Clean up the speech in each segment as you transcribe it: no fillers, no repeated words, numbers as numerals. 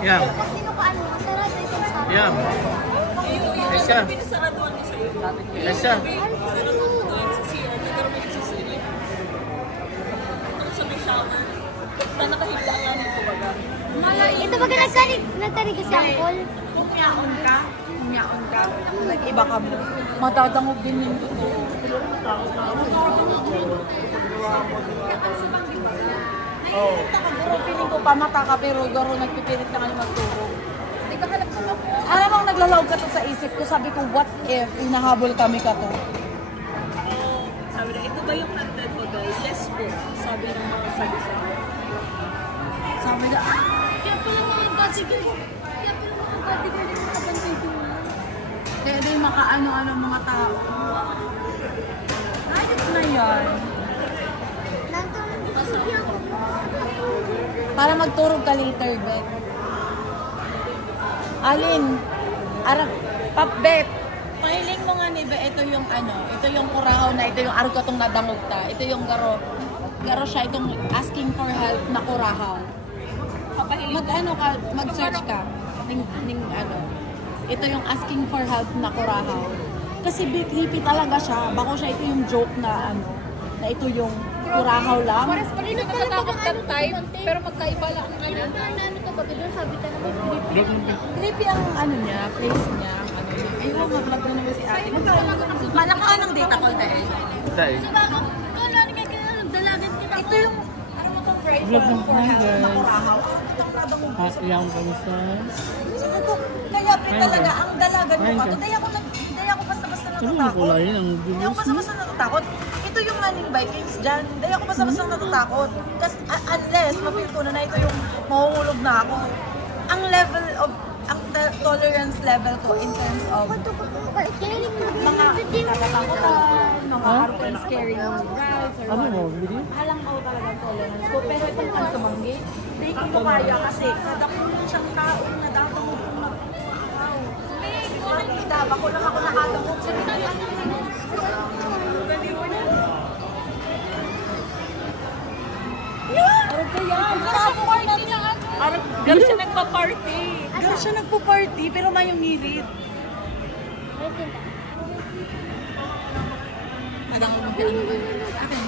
Yeah. Yeah. Aisha. Aisha. Ito ba nagkarig si Angkol? Kung yaon ka, nag-iba ka mo, matadangog din yung ito. Oh. Pero feeling ko pa mata ka, pero garo nagpipilit na kayo magturo. Alam mo, naglalawag ka to sa isip ko, sabi ko, what if hinahabol kami ka to? Sabi na, ito ba yung content ko guys? Yes po. Sabi ng mga sabi-sabi. Sabi na, Kaya pala mga bodyguard. Kaya pala mga bodyguard yung nakabantay doon. kaya di makaano-ano mga tao. Ayos na yan. Para magturog ka later, Bet. Alin? Papbet. Pahiling mo nga ni Be, ito yung ito yung kurahaw na, ito yung argatong nadangog ta. Ito yung garo siya, itong asking for help na kurahaw. Mag-search ka. Ito yung asking for help na kurahaw. Kasi hippie talaga siya. Bako siya, ito yung joke na na ito yung kurahaw lang. Pares pa rin natatakot ka type, pero magkaiba lang. Ano to ba? Doon sabi ka na Creepy ang niya, place niya. Ayun, mag-vlog na naman si ate. Malaka ng data call dahil. Dahil. Ito yung, Vlog ng for help guys. na kurahaw. Yang pamisan. Kaya talaga, ang dalagan mo pa. Daya ko basta-basta natatakot. Daya ko basta-basta natatakot. Ito yung running Vikings dyan. Daya ko basta-basta natatakot. Kasi unless, mapil ko na ito yung mahuhulog na ako. Ang level of, ang tolerance level ko in terms of mga katatakutan, mga harapin scary guys, or Ano mo, video? halang ako talaga tolerance ko. Pero itong tumanggi, hindi ko kaya kasi nadakulan siyang tao na dapat mo wow. Makita, bako lang ako nakadamog sa Gano'n siya nagpa-party. Girl siya nagpo-party, pero may yung ngirit. Madangog mo pinang akin.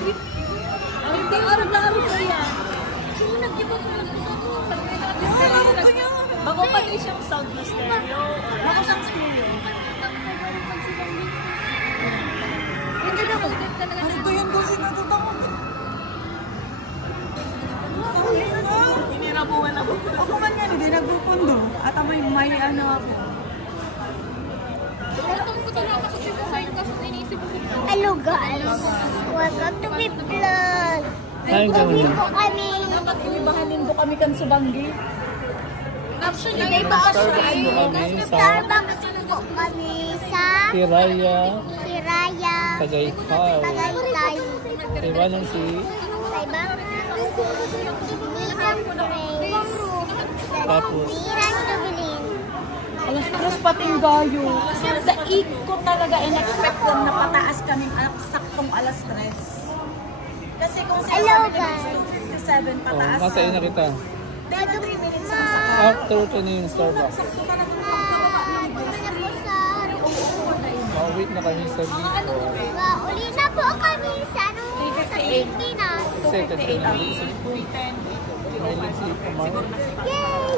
Hindi, araw-araw ko yan. Sino nag-iba ko lang Bako pa din siyang sound na stereo. Bako siyang stereo. Ano ba yun kasi natatakot? Hinirabuhan ako. Ako man yan, hindi nagpupundo. At may ako. Hello guys! Welcome to my vlog! Hi, Nagpapit po kami! Dapat inibahanin do kami kan sa Banggi. Actually, may ba Starbucks po kami sa Kiraya. Tagaytay. Diba nang si? Tapos. Alas tres pati yung gayo. Daig ko talaga in-expect lang na pataas kaming saktong alas tres. Kasi kung Hello, sinasabi guys. nila 7 pataas Masaya na kita. 3 minutes sa sakto. After ito na yung Starbucks. Sakto talaga magpapababa ng bus. Mauwi na kami sa dito. Uli na po kami sa Pilipinas. Second na namin sa may sleep naman. Yay!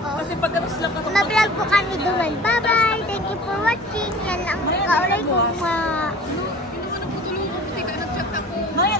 Kasi pag-aros lang ako. Ma-vlog po kami doon. Bye-bye!